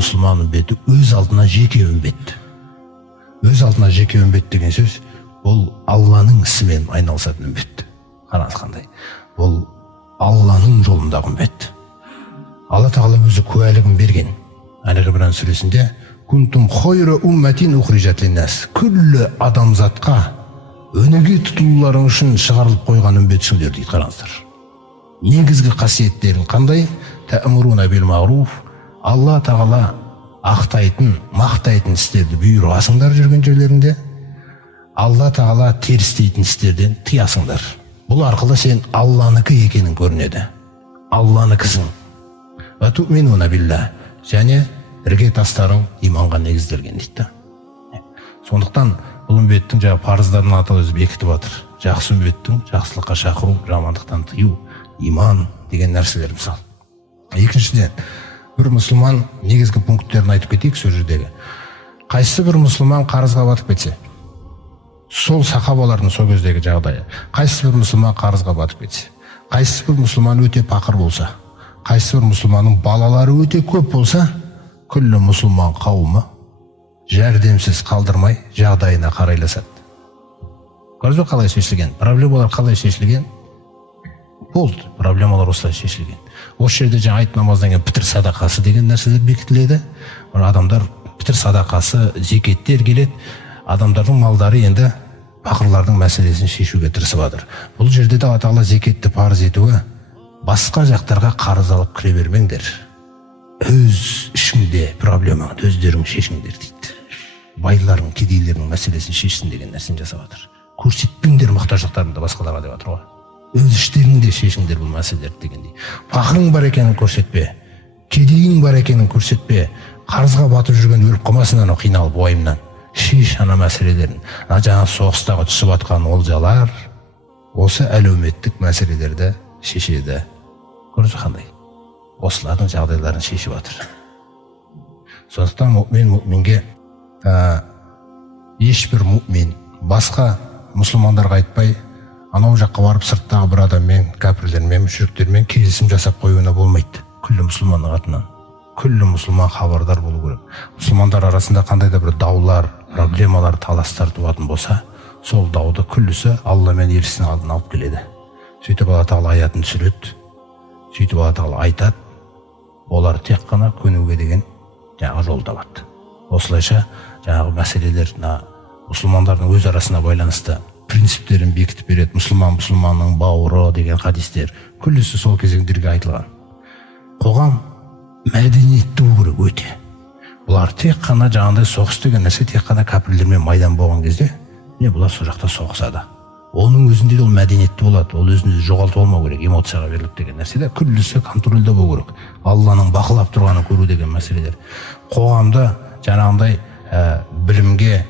мұсылман үмбеті өз алдына жеке үмбет. Өз алдына жеке үмбет деген сөз, ол Алланың ісімен айналысатын үмбет. Қараңыз қандай. Ол Алланың жолындағы үмбет. Алла тағала өзі куәлігін берген. Әл-Ғимран сүресінде «Күнтум хойра умматин ухрижат линнас». Күллі адамзатқа өнеге тұтылуларың үшін шығарылып қойған үмбетсіңдер дейді. Қараңыздар. Негізгі қасиеттерін қандай? Тәмуруна бил маруф. Алла тағала ақтайтын, мақтайтын істерді бұйырасыңдар жүрген жерлерінде. Алла тағала терістейтін істерден тыясыңдар. Бұл арқылы сен Алланыкі екенің көрінеді. Алланыкісің. Ва ту'минуна билла. Және ірге тастарың иманға негізделген дейді. Сондықтан бұл үмбеттің парыздарын аталы өзі бекітіп жатыр. Жақсы үмбеттің жақсылыққа шақыру, жамандықтан тыю, иман деген нәрселер мысал. Екіншіден, бір мұсылман негізгі пункттерін айтып кетейік сол жердегі. Қайсы бір мұсылман қарызға батып кетсе, сол сахабалардың сол кездегі жағдайы. Қайсы бір мұсылман қарызға батып кетсе, қайсы бір мұсылман өте пақыр болса, қайсы бір мұсылманның балалары өте көп болса, күллі мұсылман қауымы жәрдемсіз қалдырмай жағдайына қарайласады. Көрдіңіз бе қалай шешілген? Проблемалар қалай шешілген? Болды, проблемалар осылай шешілген. Осы жерде жаңа айт намаздан кейін пітір садақасы деген нәрселер бекітіледі. Адамдар пітір садақасы, зекеттер келеді. Адамдардың малдары енді пақырлардың мәселесін шешуге тырысып жатыр. Бұл жерде де Алла тағала зекетті парыз етуі, басқа жақтарға қарыз алып кіре бермеңдер. Өз ішіңде проблемаңды өздерің шешіңдер дейді. Байлардың, кедейлердің мәселесін шешсін деген нәрсені жасап жатыр. Көрсетпеңдер мұқтаждықтарыңды басқаларға деп жатыр ғой. Өз іштеріңде шешіңдер бұл мәселелерді дегендей. Пақырың бар екенін көрсетпе, кедейің бар екенін көрсетпе. Қарызға батып жүрген өліп қалмасын анау қиналып уайымнан. Шеш ана мәселелерін. Жаңа соғыстағы түсіп жатқан олжалар осы әлеуметтік мәселелерді шешеді. Көрдіңіз қандай? Осылардың жағдайларын шешіп жатыр. Сондықтан мүминге ешбір мүмин басқа мұсылмандарға айтпай, анау жаққа барып сырттағы бір адаммен, кәпірлермен, мүшриктермен кездесім жасап қоюына болмайды. Күллі мұсылманның атынан. Күллі мұсылман хабардар болу керек. Мұсылмандар арасында қандай да бір даулар, проблемалар, таластар туатын болса, сол дауды күллісі Алла мен елшісінің алдына алып келеді. Сөйтіп Алла тағала аятын түсіреді. Сөйтіп Алла тағала айтады. Олар тек қана көнуге деген жол табады. Осылайша жаңағы мәселелер мұсылмандардың өз арасына байланысты принциптерін бекітіп береді. Мұсылманның бауыры деген хадистер күллісі сол кезеңдерге айтылған. Қоғам мәдениетті болу керек өте. Бұлар тек қана жаңағыдай соғыс деген нәрсе тек қана кәпірлермен майдан болған кезде, бұлар сол жақта соғысады. Оның өзінде ол мәдениетті болады, ол өзінде жоғалтып алмау керек, эмоцияға беріліп деген нәрседе күллісі контрольда болу керек. Алланың бақылап тұрғанын көру деген мәселелер. Қоғамда жаңағындай білімге,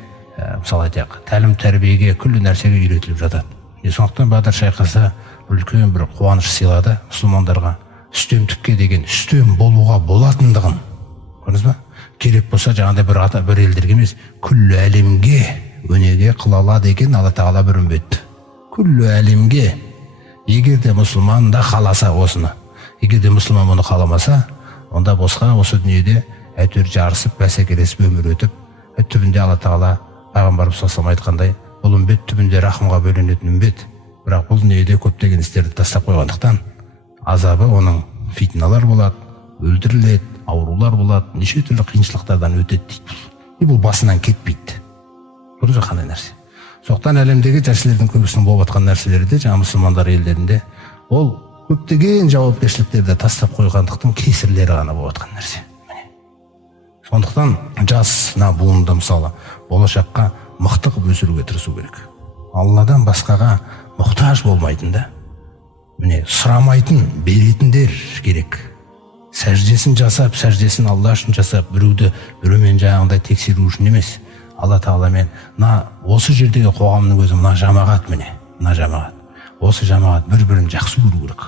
мысалы айтайық, тәлім тәрбиеге, күллі нәрсеге үйретіліп жатады. Сондықтан Бадыр шайқасы үлкен бір қуаныш сыйлады мұсылмандарға. Үстемдікке деген үстем болуға болатындығын. Көрдіңіз бе? Керек болса жаңағындай бір елдерге емес, күллі әлемге өнеге қыла алады екен Алла тағала бір үмбет. Күллі әлемге. Егер де мұсылман да қаласа осыны, егер де мұсылман мұны қаламаса, онда босқа осы дүниеде әйтеуір жарысып, бәсекелесіп өмір өтіп, түбінде Алла тағала пайғамбарымыз саллаллаху алейхи айтқандай, бұл үмбет түбінде рахымға бөленетін үмбет. Бірақ бұл дүниеде көптеген істерді тастап қойғандықтан азабы оның фитналар болады, өлтіріледі, аурулар болады, неше түрлі қиыншылықтардан өтеді дейді. Бұл басынан кетпейді. Көрдіңіз қандай нәрсе. Сондықтан әлемдегі нәрселердің көбісінің болып жатқан нәрселері де жаңа мұсылмандар елдерінде ол көптеген жауапкершіліктерді тастап қойғандықтың кесірлері ғана болып жатқан нәрсе. Сондықтан жас буынды мысалы болашаққа мықты қылып өсіруге тырысу керек. Алладан басқаға мұқтаж болмайтын да, сұрамайтын, беретіндер керек. Сәждесін жасап, сәждесін Алла үшін жасап, біреумен жаңағындай тексеру үшін емес, Алла тағаламен, осы жердегі қоғамның өзі мына жамағат міне, мына жамағат. Осы жамағат бір-бірін жақсы көру керек.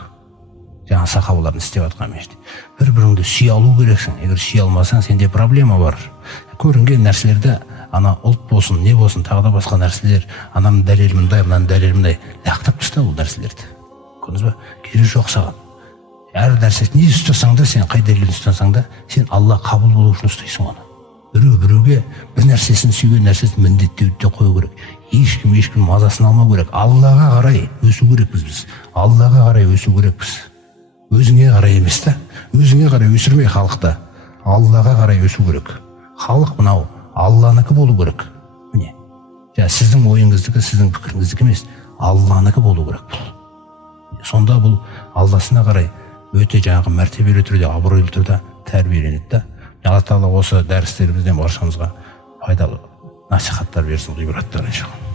Жаңа сахабалардың істеп жатқан мешітте. Бір-біріңді сүй алу керексің. Егер сүй алмасаң, сенде проблема бар. Көрінген нәрселерді ана ұлт болсын, не болсын, тағы да басқа нәрселер, ананың дәлелі мындай, мынаның дәлелі мындай, лақтап таста бұл нәрселерді. Көрдіңіз бе? Керегі жоқ саған. әр нәрсесін не ұстасаң да, сен қай дәлелден ұстасаң да, сен Алла қабыл болу үшін ұстайсың оны. Біреуге бір нәрсесін, сүйген нәрсесін міндеттеуді де қою керек. Ешкім мазасын алмау керек. Аллаға қарай өсу керекпіз біз. Аллаға қарай өсу керекпіз. Өзіңе қарай емес та, өзіңе қарай өсірмей халықты. Аллаға қарай өсу керек. Халық мынау Алланыкі болу керек. Міне. Сіздің ойыңыздікі, сіздің пікіріңіздікі емес, Алланыкі болу керек бұл. Сонда бұл Алласына қарай өте жаңағы мәртебелі түрде, абыройлы түрде тәрбиеленеді да. Алла Тағала осы дәрістерімізден баршамызға пайдалы насихаттар берсін, ғибраттар иншалла.